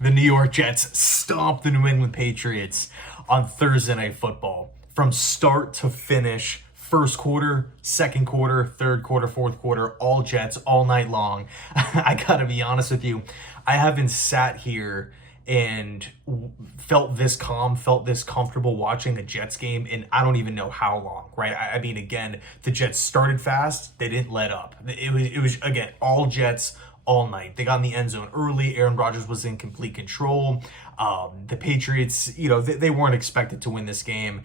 The New York Jets stomped the New England Patriots on Thursday Night Football. From start to finish, first quarter, second quarter, third quarter, fourth quarter, all Jets all night long. I gotta be honest with you, I haven't sat here and felt this calm, felt this comfortable watching the Jets game in I don't even know how long, right? I mean, again, the Jets started fast, they didn't let up. It was again, all Jets all night. They got in the end zone early. Aaron Rodgers was in complete control. The Patriots, they weren't expected to win this game.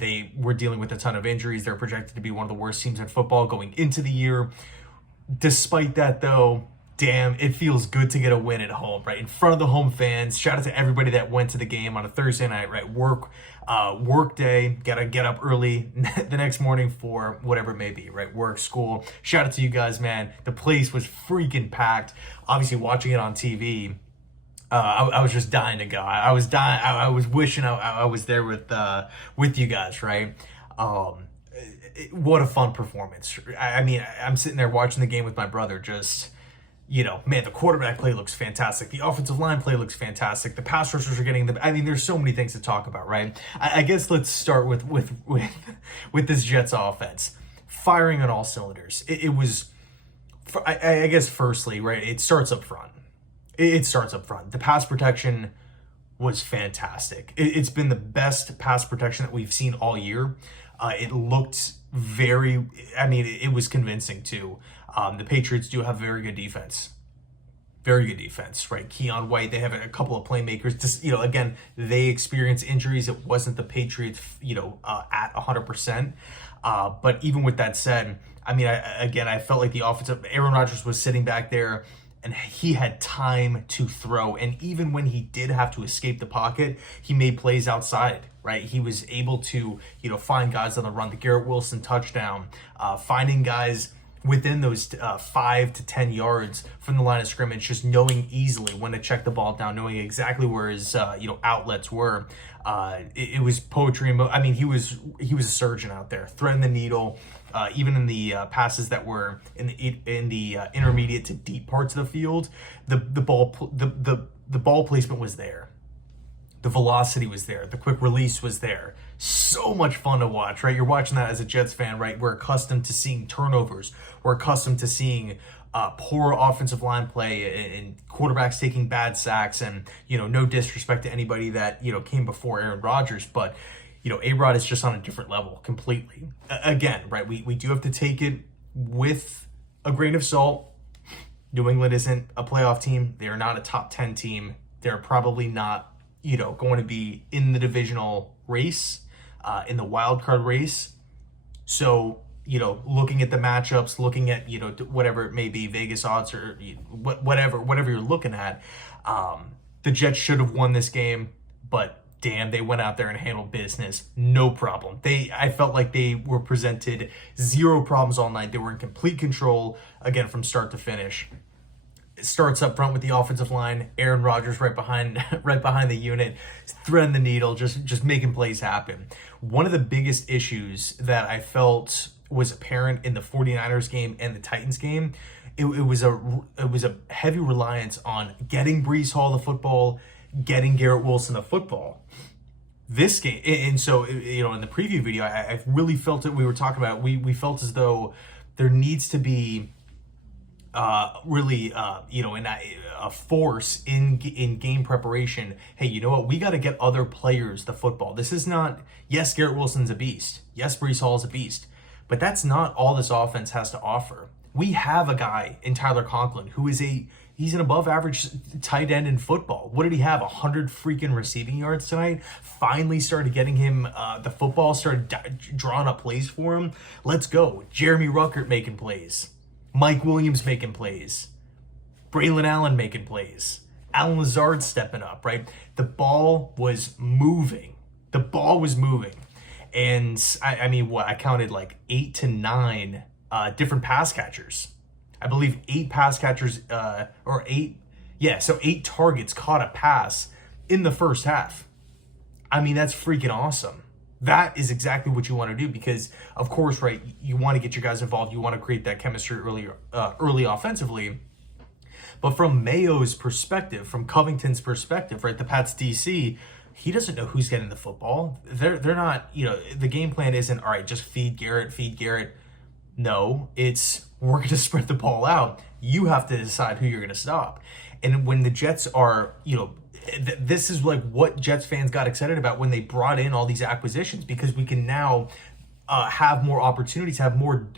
They were dealing with a ton of injuries. They're projected to be one of the worst teams in football going into the year. Despite that, though, damn, it feels good to get a win at home, right? In front of the home fans. Shout out to everybody that went to the game on a Thursday night, right? Work day, gotta get up early the next morning for whatever it may be, right? Work, school. Shout out to you guys, man. The place was freaking packed. Obviously, watching it on TV, I was just dying to go. I was dying. I was wishing I was there with you guys, right? What a fun performance. I mean, I'm sitting there watching the game with my brother, just, man, the quarterback play looks fantastic. The offensive line play looks fantastic. The pass rushers are getting I mean, there's so many things to talk about, right? I guess let's start with this Jets offense. Firing on all cylinders. It was, I guess, firstly, right, it starts up front. It starts up front. The pass protection was fantastic. It's been the best pass protection that we've seen all year. It looked it was convincing too. The Patriots do have very good defense. Very good defense, right? Keon White, they have a couple of playmakers. Just, again, they experienced injuries. It wasn't the Patriots, at 100%. But even with that said, I mean, I felt like the offensive, Aaron Rodgers was sitting back there and he had time to throw. And even when he did have to escape the pocket, he made plays outside, right? He was able to, find guys on the run. The Garrett Wilson touchdown, finding guys within those 5 to 10 yards from the line of scrimmage, just knowing easily when to check the ball down, knowing exactly where his outlets were. It was poetry. I mean, he was a surgeon out there, threading the needle. Even in the passes that were in the intermediate to deep parts of the field, the ball placement was there. The velocity was there. The quick release was there. So much fun to watch, right? You're watching that as a Jets fan, right? We're accustomed to seeing turnovers. We're accustomed to seeing poor offensive line play and quarterbacks taking bad sacks. And, no disrespect to anybody that, came before Aaron Rodgers. But, A-Rod is just on a different level completely. Again, right? We do have to take it with a grain of salt. New England isn't a playoff team. They are not a top 10 team. They're probably not going to be in the divisional race, in the wild card race. So, looking at the matchups, looking at, whatever it may be, Vegas odds or whatever you're looking at, the Jets should have won this game, but damn, they went out there and handled business. No problem. I felt like they were presented zero problems all night. They were in complete control, again, from start to finish. It starts up front with the offensive line. Aaron Rodgers right behind the unit, threading the needle, just making plays happen. One of the biggest issues that I felt was apparent in the 49ers game and the Titans game, it was a heavy reliance on getting Breece Hall the football, getting Garrett Wilson the football. This game, and so, in the preview video, I really felt it. We were talking about, we felt as though there needs to be a force in game preparation. Hey, you know what? We got to get other players the football. This is not, yes, Garrett Wilson's a beast. Yes, Breece Hall is a beast. But that's not all this offense has to offer. We have a guy in Tyler Conklin who is he's an above average tight end in football. What did he have? 100 freaking receiving yards tonight? Finally started getting him the football, started drawing up plays for him. Let's go. Jeremy Ruckert making plays. Mike Williams making plays. Braylon Allen making plays. Alan Lazard stepping up, right? The ball was moving. And I counted like 8 to 9 different pass catchers. I believe 8 pass catchers, so 8 targets caught a pass in the first half. I mean, that's freaking awesome. That is exactly what you want to do because, of course, right, you want to get your guys involved. You want to create that chemistry early offensively. But from Mayo's perspective, from Covington's perspective, right, the Pats DC, he doesn't know who's getting the football. They're not, the game plan isn't, all right, just feed Garrett, feed Garrett. No, it's we're going to spread the ball out. You have to decide who you're going to stop. And when the Jets are, this is like what Jets fans got excited about when they brought in all these acquisitions, because we can now have more opportunities, have more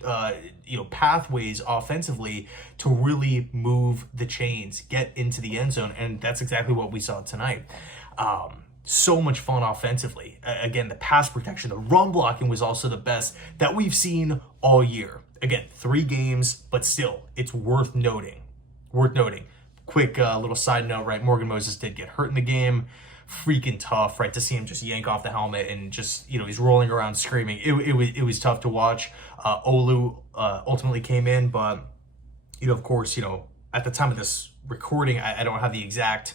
pathways offensively to really move the chains, get into the end zone, and that's exactly what we saw tonight. So much fun offensively. Again, the pass protection, the run blocking was also the best that we've seen all year. Again, 3 games, but still, it's worth noting. Quick little side note, right? Morgan Moses did get hurt in the game. Freaking tough, right? To see him just yank off the helmet and just, he's rolling around screaming. It was tough to watch. Olu ultimately came in, but, of course, at the time of this recording, I don't have the exact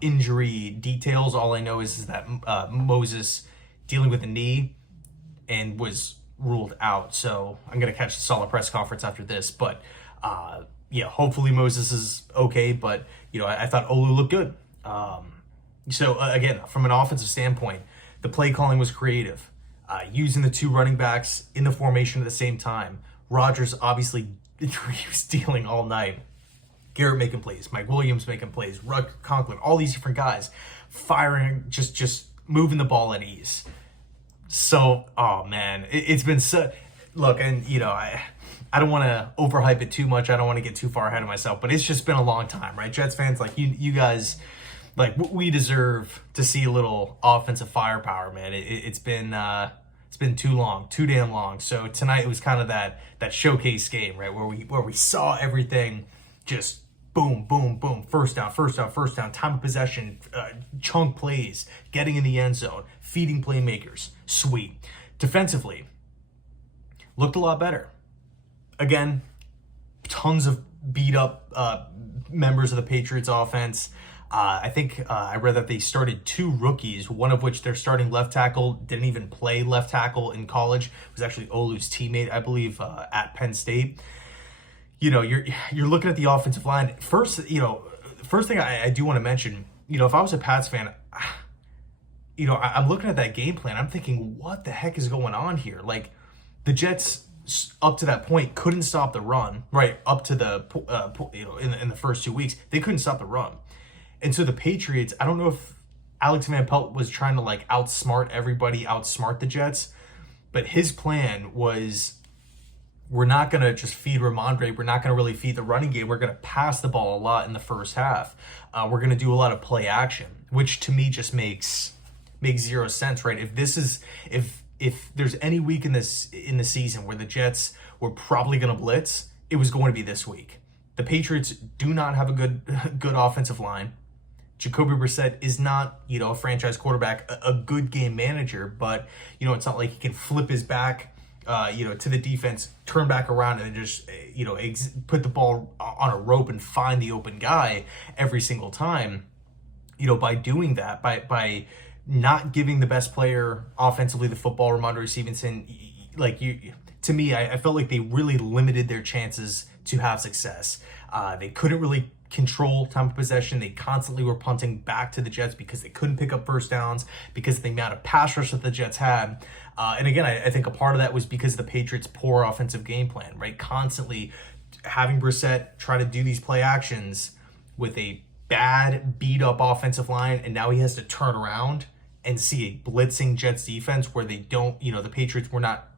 injury details. All I know is that Moses dealing with a knee and was ruled out. So I'm going to catch the solid press conference after this, but hopefully Moses is okay. But, I thought Olu looked good. So again, from an offensive standpoint, the play calling was creative, using the 2 running backs in the formation at the same time. Rodgers obviously he was dealing all night. Garrett making plays, Mike Williams making plays, Ruck Conklin, all these different guys firing, just moving the ball at ease. So, oh man, it's been so. Look, and I don't want to overhype it too much. I don't want to get too far ahead of myself, but it's just been a long time, right? Jets fans, like you guys, like we deserve to see a little offensive firepower, man. It's been too long, too damn long. So tonight it was kind of that showcase game, right, where we saw everything just boom, boom, boom, first down, time of possession, chunk plays, getting in the end zone, feeding playmakers, sweet. Defensively, looked a lot better. Again, tons of beat up members of the Patriots offense. I think I read that they started 2 rookies, one of which their starting left tackle didn't even play left tackle in college. It was actually Olu's teammate, I believe, at Penn State. You're looking at the offensive line. First thing I do want to mention, if I was a Pats fan, I'm looking at that game plan. I'm thinking, what the heck is going on here? Like, the Jets up to that point couldn't stop the run, right? Up to the in the first 2 weeks, they couldn't stop the run. And so the Patriots, I don't know if Alex Van Pelt was trying to like outsmart everybody, outsmart the Jets, but his plan was, we're not going to just feed Ramondre. We're not going to really feed the running game. We're going to pass the ball a lot in the first half. We're going to do a lot of play action, which to me just makes zero sense, right? If there's any week in the season where the Jets were probably going to blitz, it was going to be this week. The Patriots do not have a good offensive line. Jacoby Brissett is not, a franchise quarterback, a good game manager, but, it's not like he can flip his back to the defense, turn back around and then just, put the ball on a rope and find the open guy every single time. By doing that, by not giving the best player offensively the football, Ramondre Stevenson, to me, I felt like they really limited their chances to have success. They couldn't really control time of possession. They constantly were punting back to the Jets because they couldn't pick up first downs, because of the amount of pass rush that the Jets had. And again, I think a part of that was because of the Patriots' poor offensive game plan, right? Constantly having Brissett try to do these play actions with a bad, beat-up offensive line, and now he has to turn around and see a blitzing Jets defense where they don't, the Patriots were not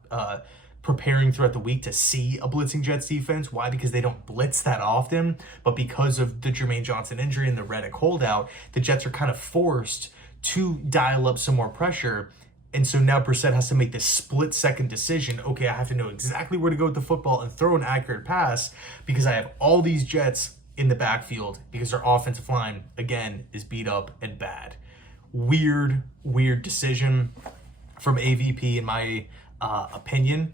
preparing throughout the week to see a blitzing Jets defense. Why? Because they don't blitz that often, but because of the Jermaine Johnson injury and the Reddick holdout, the Jets are kind of forced to dial up some more pressure. And so now Brissett has to make this split-second decision. Okay, I have to know exactly where to go with the football and throw an accurate pass because I have all these Jets in the backfield because their offensive line, again, is beat up and bad. Weird decision from AVP in my opinion.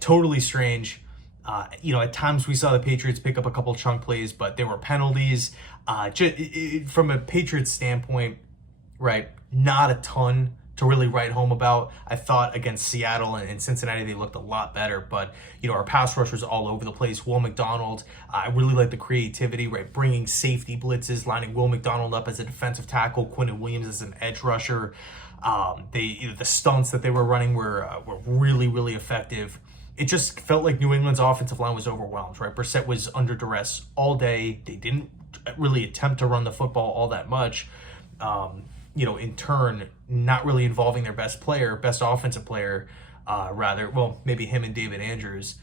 Totally strange. At times we saw the Patriots pick up a couple chunk plays, but there were penalties. From a Patriots standpoint, right, not a ton to really write home about. I thought against Seattle and Cincinnati, they looked a lot better, but, our pass rush was all over the place. Will McDonald, I really like the creativity, right? Bringing safety blitzes, lining Will McDonald up as a defensive tackle, Quinton Williams as an edge rusher. The stunts that they were running were really, really effective. It just felt like New England's offensive line was overwhelmed, right? Brissett was under duress all day. They didn't really attempt to run the football all that much. In turn, not really involving their best offensive player, maybe him and David Andrews.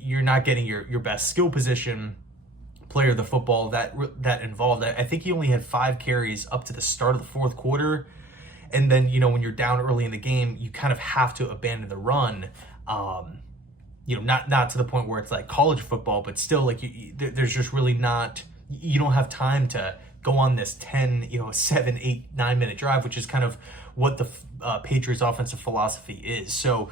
You're not getting your best skill position player of the football that involved. I think he only had 5 carries up to the start of the fourth quarter. And then, when you're down early in the game, you kind of have to abandon the run. Not to the point where it's like college football, but still, like, there's just really not, you don't have time to go on this 10, 7, 8, 9 minute drive, which is kind of what the Patriots offensive philosophy is. So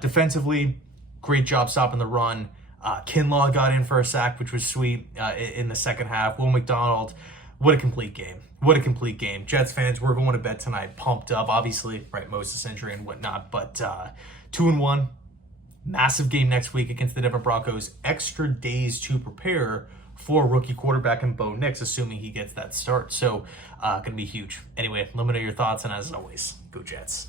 defensively, great job stopping the run. Kinlaw got in for a sack, which was sweet in the second half. Will McDonald, what a complete game. What a complete game. Jets fans, we're going to bed tonight pumped up. Obviously, right, Moses injury and whatnot, but 2-1. Massive game next week against the Denver Broncos. Extra days to prepare for rookie quarterback and Bo Nix, assuming he gets that start. So, going to be huge. Anyway, let me know your thoughts, and as always, go Jets.